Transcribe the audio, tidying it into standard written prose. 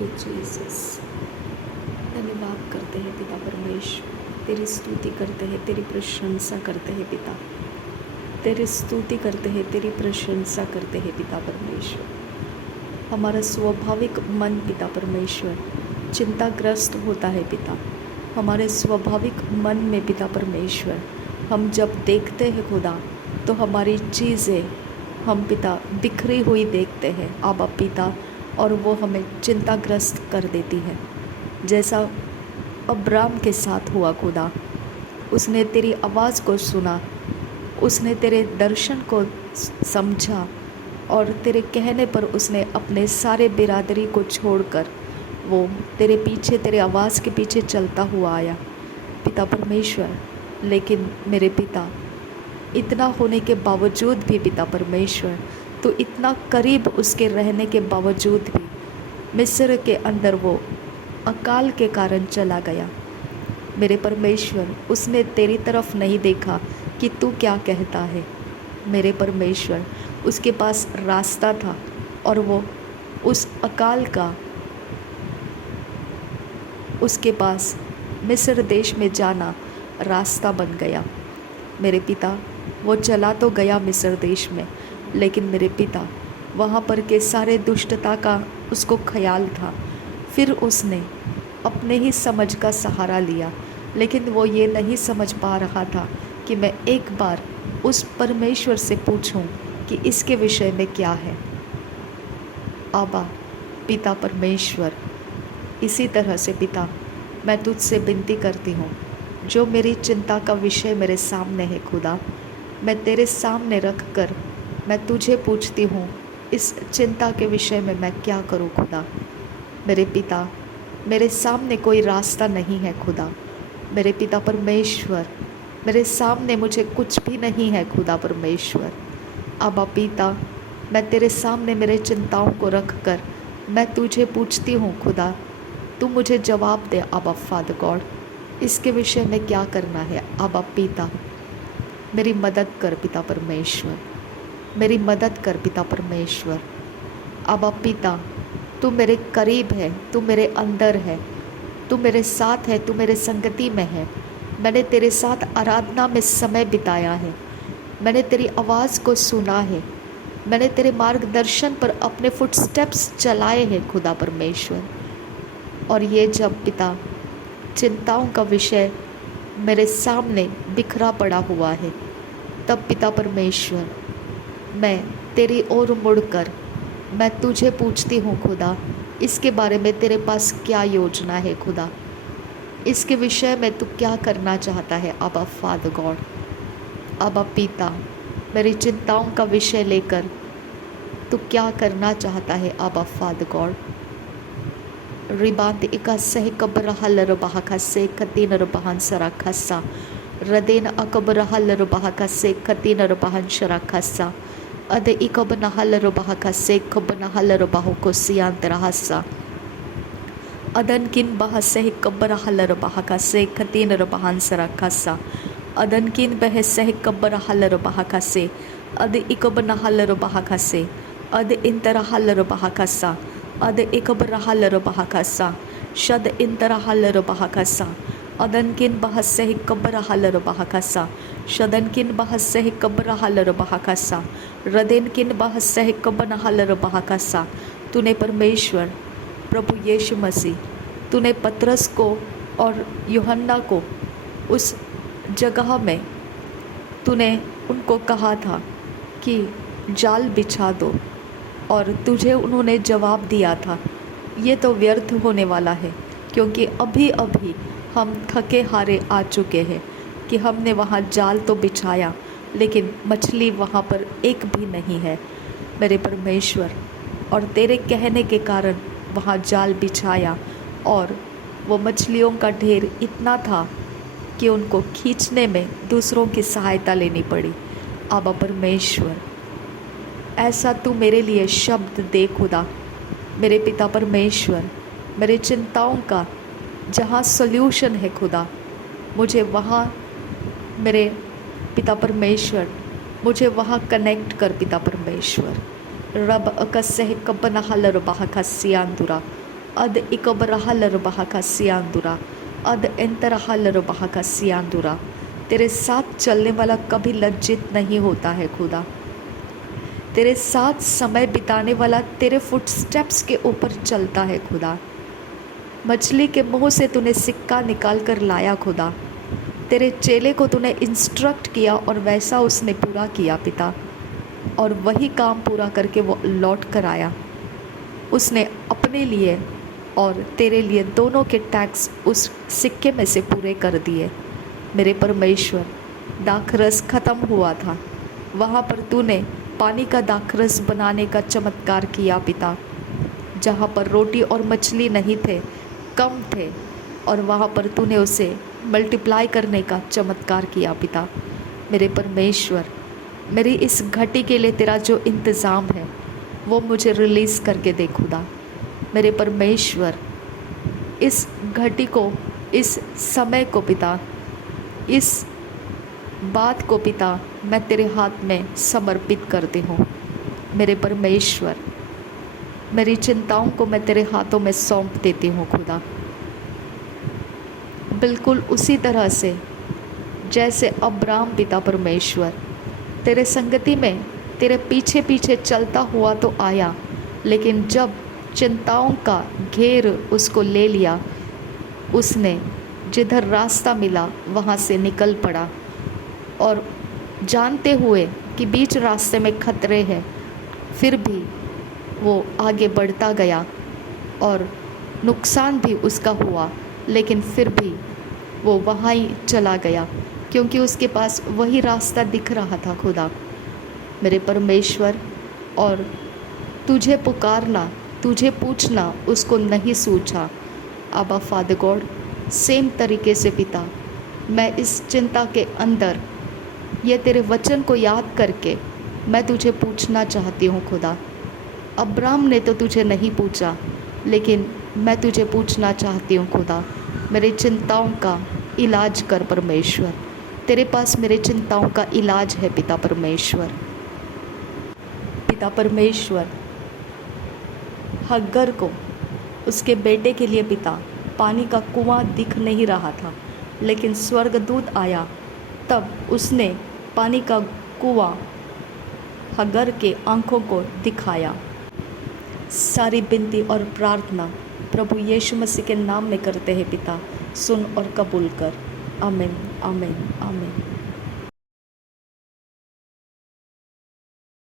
You Jesus. धन्यवाद करते हैं पिता परमेश्वर, तेरी स्तुति करते हैं, तेरी प्रशंसा करते हैं पिता, तेरी स्तुति करते हैं, तेरी प्रशंसा करते हैं पिता परमेश्वर। हमारा स्वाभाविक मन पिता परमेश्वर चिंताग्रस्त होता है पिता। हमारे स्वाभाविक मन में पिता परमेश्वर हम जब देखते हैं खुदा तो हमारी चीज़ें हम पिता बिखरी हुई देखते हैं आबा पिता, और वो हमें चिंताग्रस्त कर देती है। जैसा अब्राम के साथ हुआ खुदा, उसने तेरी आवाज़ को सुना, उसने तेरे दर्शन को समझा और तेरे कहने पर उसने अपने सारे बिरादरी को छोड़कर वो तेरे पीछे, तेरे आवाज़ के पीछे चलता हुआ आया पिता परमेश्वर। लेकिन मेरे पिता, इतना होने के बावजूद भी पिता परमेश्वर, तो इतना करीब उसके रहने के बावजूद भी मिस्र के अंदर वो अकाल के कारण चला गया। मेरे परमेश्वर, उसने तेरी तरफ नहीं देखा कि तू क्या कहता है। मेरे परमेश्वर, उसके पास रास्ता था और वो उस अकाल का उसके पास मिस्र देश में जाना रास्ता बन गया। मेरे पिता, वो चला तो गया मिस्र देश में, लेकिन मेरे पिता, वहाँ पर के सारे दुष्टता का उसको ख्याल था। फिर उसने अपने ही समझ का सहारा लिया, लेकिन वो ये नहीं समझ पा रहा था कि मैं एक बार उस परमेश्वर से पूछूं कि इसके विषय में क्या है। आबा पिता परमेश्वर, इसी तरह से पिता मैं तुझसे विनती करती हूँ, जो मेरी चिंता का विषय मेरे सामने है खुदा, मैं तेरे सामने रख कर मैं तुझे पूछती हूँ, इस चिंता के विषय में मैं क्या करूँ खुदा। मेरे पिता, मेरे सामने कोई रास्ता नहीं है खुदा। मेरे पिता परमेश्वर, मेरे सामने मुझे कुछ भी नहीं है खुदा परमेश्वर। आबा पिता, मैं तेरे सामने मेरे चिंताओं को रख कर मैं तुझे पूछती हूँ खुदा, तू मुझे जवाब दे आबा फादर गॉड, इसके विषय में क्या करना है। आबा पिता, मेरी मदद कर पिता परमेश्वर, मेरी मदद कर पिता परमेश्वर। आबा पिता, तू मेरे करीब है, तू मेरे अंदर है, तू मेरे साथ है, तू मेरे संगति में है। मैंने तेरे साथ आराधना में समय बिताया है, मैंने तेरी आवाज़ को सुना है, मैंने तेरे मार्गदर्शन पर अपने फुटस्टेप्स चलाए हैं खुदा परमेश्वर। और ये जब पिता चिंताओं का विषय मेरे सामने बिखरा पड़ा हुआ है, तब पिता परमेश्वर मैं तेरी ओर मुड़कर मैं तुझे पूछती हूँ खुदा, इसके बारे में तेरे पास क्या योजना है खुदा, इसके विषय में तू क्या करना चाहता है आबा फादर गॉड। आबा पिता, मेरी चिंताओं का विषय लेकर तू क्या करना चाहता है आबा फादर गॉड। रिबांत इका सह कब्र हलर बहाका से कतीन रबहान सराखसा रदेन अकबर हलर बहाका से कतीन रबहान शराखसा अदे इकब नहलर बहाका से कब नहलर बाहो को सियांतरहसा अदन किन बह सह कब्र हलर बहाका से कतीन रबहान सराखसा अदन किन बह सह कब्र हलर बहाका से अद इकब नहलर बहाका से अद इंतर हलर बहाका सा अद इकबर हलर बहाकसा शद इंतर हलर बहाकसा अदन किन बहस कब्र हलर बहाकसा शदन किन बहस कब्र हलर बहाकसा रदेन किन बहस कब्र हलर बहाकसा। तूने परमेश्वर प्रभु यीशु मसीह, तूने पतरस को और यूहन्ना को उस जगह में तूने उनको कहा था कि जाल बिछा दो, और तुझे उन्होंने जवाब दिया था, ये तो व्यर्थ होने वाला है, क्योंकि अभी अभी हम थके हारे आ चुके हैं कि हमने वहाँ जाल तो बिछाया, लेकिन मछली वहाँ पर एक भी नहीं है। मेरे परमेश्वर, और तेरे कहने के कारण वहाँ जाल बिछाया, और वो मछलियों का ढेर इतना था कि उनको खींचने में दूसरों की सहायता लेनी पड़ी। आबा परमेश्वर, ऐसा तू मेरे लिए शब्द दे खुदा। मेरे पिता परमेश्वर, मेरे चिंताओं का जहाँ सल्यूशन है खुदा, मुझे वहाँ मेरे पिता परमेश्वर, मुझे वहाँ कनेक्ट कर पिता परमेश्वर। रब अकसह कब्बन हलर बहाका सियांदुरा अद इकबरहलर बहा का सियांदुरा, अद एंतरहलर बहा का सियांदुरा। तेरे साथ चलने वाला कभी लज्जित नहीं होता है खुदा। तेरे साथ समय बिताने वाला तेरे फुटस्टेप्स के ऊपर चलता है खुदा। मछली के मुंह से तूने सिक्का निकाल कर लाया खुदा। तेरे चेले को तूने इंस्ट्रक्ट किया और वैसा उसने पूरा किया पिता, और वही काम पूरा करके वो लौट कर आया। उसने अपने लिए और तेरे लिए दोनों के टैक्स उस सिक्के में से पूरे कर दिए। मेरे परमेश्वर, दाखरस ख़त्म हुआ था, वहाँ पर तूने पानी का दाखरस बनाने का चमत्कार किया पिता। जहाँ पर रोटी और मछली नहीं थे, कम थे, और वहाँ पर तूने उसे मल्टीप्लाई करने का चमत्कार किया पिता। मेरे परमेश्वर, मेरी इस घटी के लिए तेरा जो इंतज़ाम है वो मुझे रिलीज़ करके दे खुदा। मेरे परमेश्वर, इस घटी को, इस समय को पिता, इस बात को पिता, मैं तेरे हाथ में समर्पित करती हूँ। मेरे परमेश्वर, मेरी चिंताओं को मैं तेरे हाथों में सौंप देती हूँ खुदा। बिल्कुल उसी तरह से जैसे अब्राम पिता परमेश्वर तेरे संगति में तेरे पीछे पीछे चलता हुआ तो आया, लेकिन जब चिंताओं का घेर उसको ले लिया, उसने जिधर रास्ता मिला वहाँ से निकल पड़ा, और जानते हुए कि बीच रास्ते में खतरे हैं, फिर भी वो आगे बढ़ता गया और नुकसान भी उसका हुआ, लेकिन फिर भी वो वहाँ ही चला गया क्योंकि उसके पास वही रास्ता दिख रहा था खुदा। मेरे परमेश्वर, और तुझे पुकारना, तुझे पूछना उसको नहीं सूझा। अबा फादर गॉड, सेम तरीके से पिता, मैं इस चिंता के अंदर ये तेरे वचन को याद करके मैं तुझे पूछना चाहती हूँ खुदा। अब्राम ने तो तुझे नहीं पूछा, लेकिन मैं तुझे पूछना चाहती हूँ खुदा। मेरी चिंताओं का इलाज कर परमेश्वर। तेरे पास मेरे चिंताओं का इलाज है पिता परमेश्वर। पिता परमेश्वर, हग्गर को उसके बेटे के लिए पिता पानी का कुआं दिख नहीं रहा था, लेकिन स्वर्गदूत आया, तब उसने पानी का कुआं हग्गर के आँखों को दिखाया। सारी विनती और प्रार्थना प्रभु यीशु मसीह के नाम में करते हैं पिता, सुन और कबूल कर। आमीन, आमीन, आमीन।